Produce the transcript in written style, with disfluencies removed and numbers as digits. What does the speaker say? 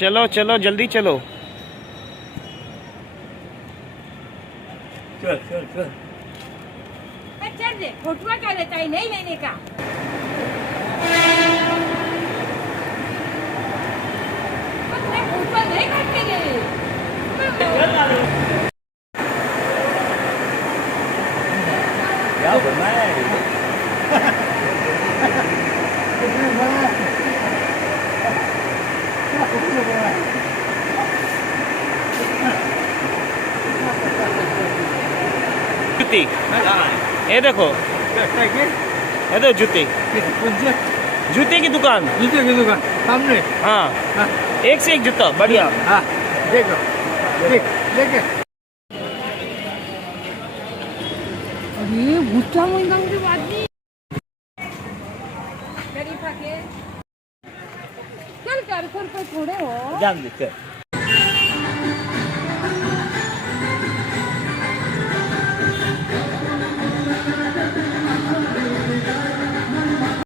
चलो चलो जल्दी चलो। चल चल चल। चल दे, फोटुआ क्या लेता है, नहीं लेने का। मैं फोटुआ नहीं करते गए। क्या बनाया है? जूती ये देखो, ये देखो जूती, जूते की दुकान। जूते की दुकान सामने। हाँ हाँ एक से एक जूता बढ़िया। हाँ देखो, देख देखे। अरे भुट्टा महंगा उनके बाद नहीं। गरीब के चल 400 रुपए थोड़े हो। जान दे चल।